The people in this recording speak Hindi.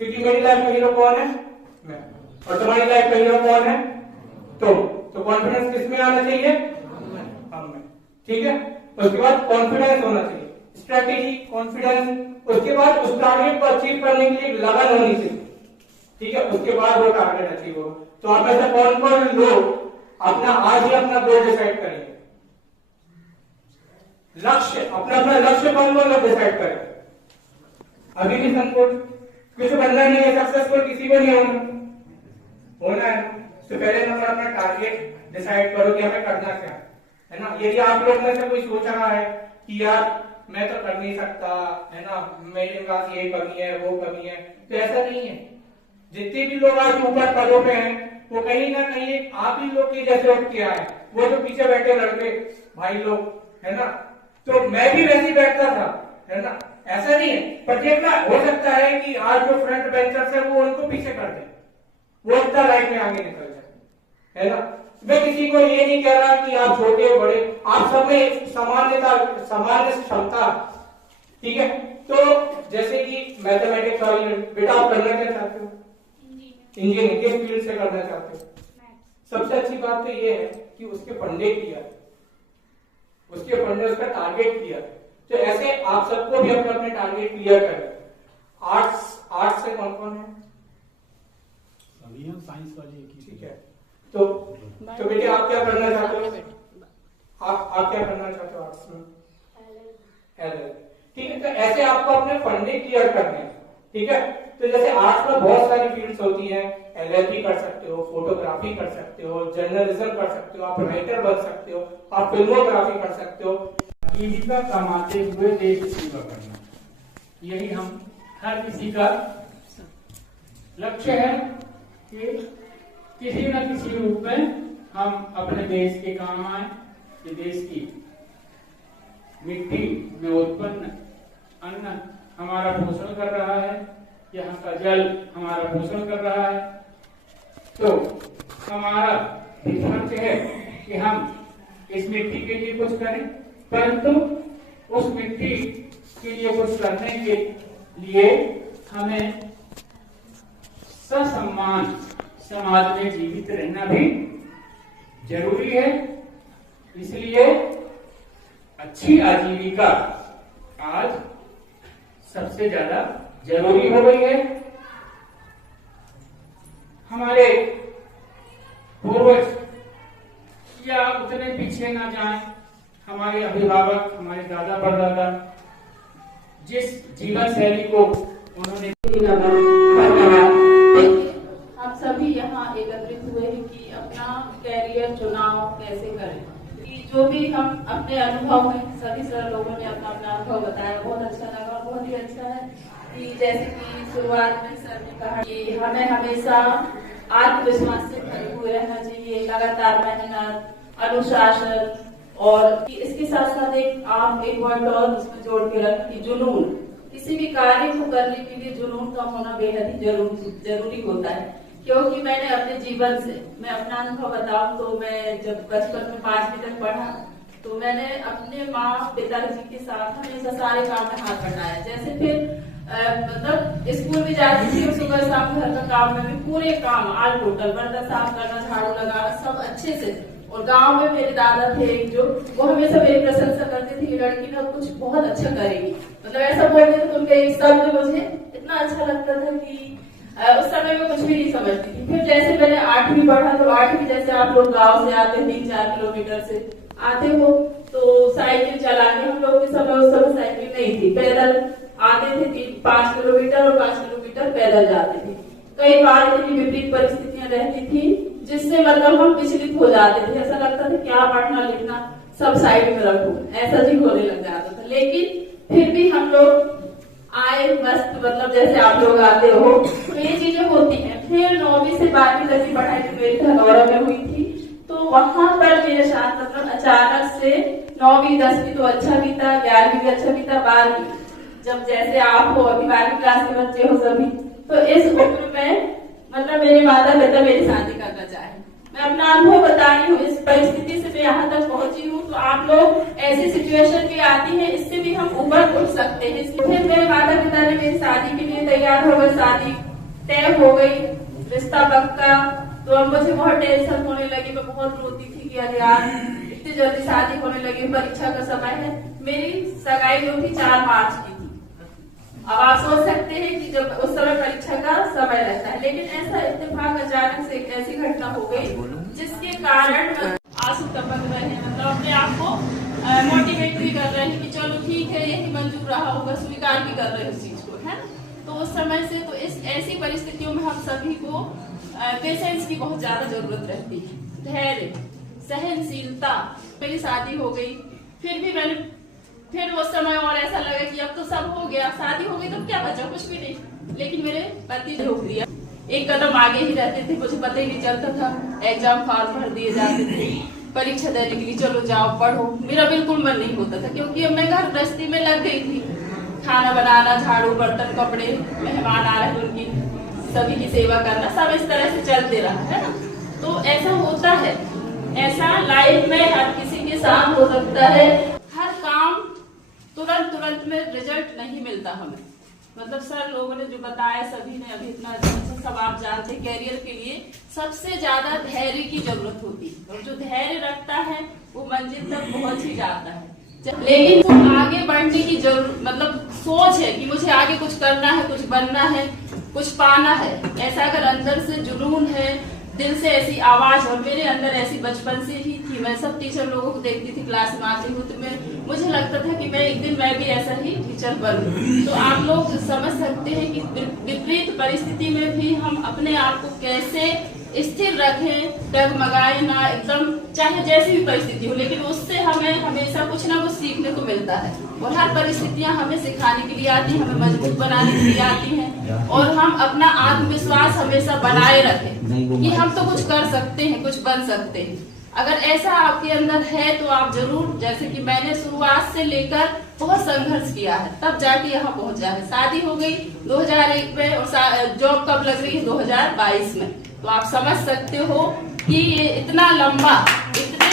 क्योंकि मेरी लाइफ का हीरो कौन है? मैं। और तुम्हारी लाइफ का हीरो कौन है? तो कॉन्फिडेंस किस में आना चाहिए? हम में। ठीक है, उसके बाद कॉन्फिडेंस होना चाहिए, स्ट्रेटेजी, कॉन्फिडेंस, उसके बाद उस टारगेट को अचीव करने के लिए लगन होनी चाहिए। ठीक है, उसके बाद वो टारगेट अचीव होगा। तो आप ऐसा कौन कौन लोग अपना आज ही अपना गोल डिसाइड करेंगे? लक्ष्य, अपना लक्ष्य कौन कौन लोग डिसाइड करें? अभी भी संकोच, कुछ बनना नहीं है सक्सेसफुल, किसी को नहीं होना है। तो पहले नंबर अपना टारगेट डिसाइड करो कि हमें करना क्या है ना। यदि आप लोग में से कोई सोच रहा है कि यार मैं तो कर नहीं सकता है ना, मेरे पास ये कमी है वो कमी है, तो ऐसा नहीं है। जितने भी लोग आज ऊपर पदों पे हैं वो कहीं ना कहीं आप ही लोग के जैसे उठ के आए। वो जो पीछे बैठे लड़के भाई लोग है ना, तो मैं भी वैसे बैठता था है ना, ऐसा नहीं है। पर देखना हो सकता है कि आज जो फ्रंट बेंचर्स है वो उनको पीछे कर दे, वो अपना लाइफ में आगे निकल जाए है ना। मैं किसी को ये नहीं कह रहा कि आप छोटे बड़े, आप सब में सामान्यता, सामान्य क्षमता। ठीक है, तो जैसे कि मैथमेटिक्स वाली बेटा आप करना क्या चाहते हो? इंजीनियरिंग किस फील्ड से करना चाहते हो? सबसे अच्छी बात तो ये है कि उसके फंडे किया, उसके फंडे, उसका टारगेट किया। तो ऐसे आप सबको भी अपने अपने टारगेट क्लियर करें। आर्ट्स से कौन कौन है? अभी हम साइंस वाले। ठीक है, तो बेटे आप क्या करना चाहते हो? आप क्या करना चाहते हो आर्ट्स में? LL। ठीक है, तो ऐसे आपको अपने फंडे क्लियर करने हैं। ठीक है, तो जैसे आर्ट्स में बहुत सारी फील्ड्स होती हैं, LLB कर सकते हो, फोटोग्राफी कर सकते हो, जर्नलिज्म कर सकते हो, आप राइटर बन सकते हो, आप फिल्मोग्राफी कर सकते हो। जीविका कमाते हुए देश की सेवा करना, यही हम हर किसी का लक्ष्य है कि किसी न किसी रूप में हम अपने देश के काम आए, कि देश की मिट्टी में उत्पन्न अन्न हमारा पोषण कर रहा है, यहाँ का जल हमारा पोषण कर रहा है। तो हमारा फर्ज है कि हम इस मिट्टी के लिए कुछ करें, परंतु उस मिट्टी के लिए कुछ करने के लिए हमें ससम्मान समाज में जीवित रहना भी जरूरी है। इसलिए अच्छी आजीविका आज सबसे ज्यादा जरूरी हो गई है। हमारे पूर्वज या उतने पीछे ना जाएं, हमारे अभिभावक, हमारे दादा परदादा जिस जीवन शैली को उन्होंने, हम सभी यहाँ एकत्रित हुए हैं कि अपना कैरियर चुनाव कैसे करें। कि जो भी हम अपने अनुभव में, सभी सर लोगों ने अपना अपना अनुभव बताया, बहुत अच्छा लगा और बहुत ही अच्छा है कि जैसे कि शुरुआत में सर ने कहा कि हमें हमेशा आत्मविश्वास से भरे हुए रहना चाहिए, लगातार मेहनत, अनुशासन, और इसके साथ साथ आप एक वर्ड और उसमें जोड़ के रखें कि जुनून। किसी भी कार्य को करने के लिए जुनून का होना बेहद ही जरूरी होता है। क्योंकि मैंने अपने जीवन से, मैं अपना अनुभव बताऊं तो मैं जब बचपन में 5वीं तक पढ़ा तो मैंने अपने माँ पिताजी के साथ हमेशा सारे काम में हाथ बढ़ाया। जैसे फिर मतलब स्कूल भी जाती थी और सुबह शाम घर का काम में भी पूरे काम आल टोटल, बर्तन साफ करना, झाड़ू लगाना, सब अच्छे से। और गांव में मेरे दादा थे जो, वो हमेशा मेरी प्रशंसा करते थे कि लड़की ना कुछ बहुत अच्छा करेगी, मतलब ऐसा बोलते थे। तो उनके एक शब्द मुझे इतना अच्छा लगता था कि उस समय में कुछ भी नहीं समझती थी। फिर जैसे मैंने 8वीं पढ़ा तो 8वीं जैसे आप लोग गांव से आते 3-4 किलोमीटर से आते हो तो साइकिल चला के, हम लोग के समय उस समय साइकिल नहीं थी, पैदल आते थे 3-5 किलोमीटर और 5 किलोमीटर पैदल जाते थे। कई बार इतनी विपरीत परिस्थितियां रहती थी जिससे मतलब हम विचलित हो जाते थे, ऐसा लगता था क्या पढ़ना लिखना सब साइड में रखो, ऐसा भी होने लग जाता था। लेकिन फिर भी हम लोग आए मस्त, मतलब जैसे आप लोग आते हो तो ये चीजें होती हैं। फिर 9वीं से 12वीं तक की पढ़ाई जो मेरी धनौरा में हुई थी तो वहां पर मेरे साथ मतलब अचानक से 9वीं 10वीं तो अच्छा बीता, 11वीं भी अच्छा बीता, 12वीं जब जैसे आप हो अभी 12वीं क्लास के बच्चे हो सभी, तो इस उम्र में मतलब मेरे माता पिता मेरी शादी करना चाहे। मैं अपना अनुभव बता रही हूँ। इस परिस्थिति से मैं यहाँ तक पहुंची हूँ, तो आप लोग ऐसी सिचुएशन भी आती है, इससे भी हम ऊपर उठ सकते हैं। फिर मेरे माता पिता ने मेरी शादी के लिए तैयार हो गए, शादी तय हो गई, रिश्ता पक्का। तो अब मुझे बहुत टेंशन होने लगी, मैं बहुत रोती थी कि अरे यार इतनी जल्दी शादी होने लगी, परीक्षा का समय है। मेरी सगाई जो थी 4 मार्च की थी। अब आप सोच सकते हैं कि जब उस समय परीक्षा का समय रहता है, लेकिन ऐसा इत्तेफाक अचानक से एक ऐसी घटना हो गई जिसके कारण आंसू टपक रहे हैं। मतलब अपने आप को मोटिवेट भी कर रहे हैं कि चलो ठीक है, यही मंजूर रहा होगा, स्वीकार भी कर रहे हैं उस चीज को, है ना। तो उस समय से तो इस ऐसी परिस्थितियों में हम सभी को पेशेंस की बहुत ज्यादा जरूरत रहती है, धैर्य, सहनशीलता। मेरी शादी हो गई, फिर उस समय और ऐसा लगा कि अब तो सब हो गया, शादी हो गई तो क्या बचा, कुछ भी नहीं। लेकिन मेरे पति ने रोक दिया, एक कदम आगे ही रहते थे, मुझे पता ही नहीं चलता था। एग्जाम फॉर्म भर दिए जाते थे, परीक्षा देने के लिए चलो जाओ पढ़ो, मेरा बिल्कुल मन नहीं होता था, क्योंकि अब मैं घर गृहस्थी में लग गई थी। खाना बनाना, झाड़ू, बर्तन, कपड़े, मेहमान आ रहे उनकी सभी की सेवा करना, सब इस तरह से चलते रहा, है ना। तो ऐसा होता है, ऐसा लाइफ में हर किसी के साथ हो सकता है। हर काम तुरंत में रिजल्ट नहीं मिलता हमें। मतलब सर लोगों ने जो बताया, सभी ने अभी इतना अच्छा, सब आप जानते हैं, कैरियर के लिए सबसे ज्यादा धैर्य की जरूरत होती है, और जो धैर्य रखता है वो मंजिल तक पहुंच ही जाता है। लेकिन तो आगे बढ़ने की जरूरत, मतलब सोच है कि मुझे आगे कुछ करना है, कुछ बनना है, कुछ पाना है, ऐसा अगर अंदर से जुनून है, दिल से ऐसी आवाज, और मेरे अंदर ऐसी बचपन से ही थी। मैं सब टीचर लोगों को देखती थी क्लास में आती हूँ, तो मुझे लगता था कि मैं एक दिन मैं भी ऐसा ही टीचर बनूं। तो आप लोग समझ सकते हैं कि विपरीत परिस्थिति में भी हम अपने आप को कैसे स्थिर रखें, डगमगाए ना एकदम, चाहे जैसी भी परिस्थिति हो, लेकिन उससे हमें हमेशा कुछ ना कुछ सीखने को मिलता है। और हर परिस्थितियां हमें सिखाने के लिए आती हैं, हमें मजबूत बनाने के लिए आती हैं, और हम अपना आत्मविश्वास हमेशा बनाए रखें कि हम तो कुछ कर सकते हैं, कुछ बन सकते हैं। अगर ऐसा आपके अंदर है तो आप जरूर, जैसे कि मैंने शुरुआत से लेकर बहुत संघर्ष किया है, तब जाके यहाँ पहुंचा है। शादी हो गई 2001 में, और जॉब कब लग रही है 2022 में। तो आप समझ सकते हो कि ये इतना लंबा, इतने